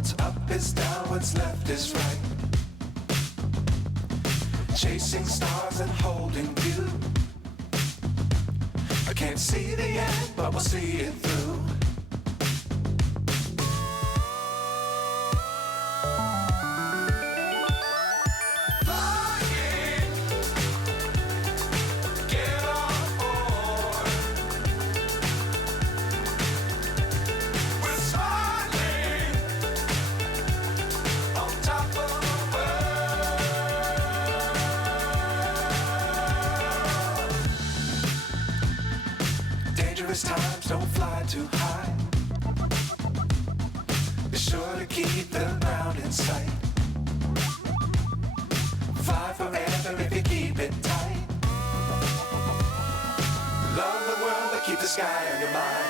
What's up is down, what's left is right. Chasing stars and holding you. I can't see the end, but we'll see it through. Times don't fly too high. Be sure to keep the ground in sight. Fly forever if you keep it tight. Love the world but keep the sky on your mind.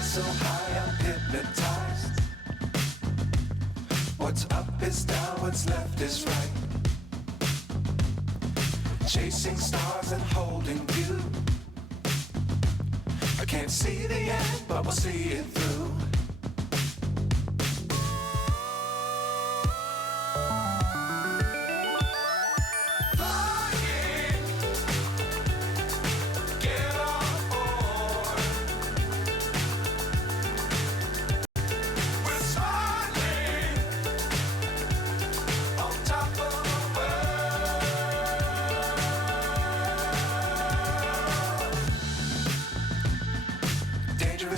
So high I'm hypnotized. What's up is down, what's left is right. Chasing stars and holding you. I can't see the end, but we'll see it through.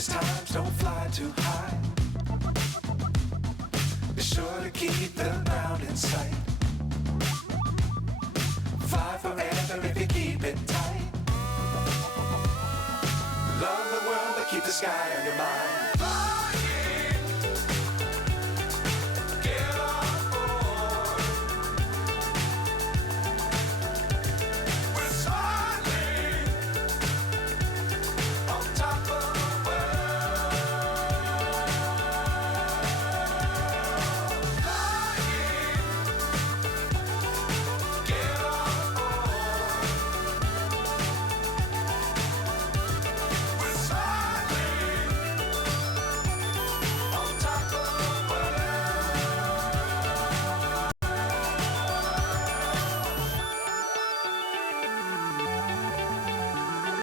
Times don't fly too high. Be sure to keep the ground in sight. Fly forever if you keep it tight. Love the world but keep the sky on your mind.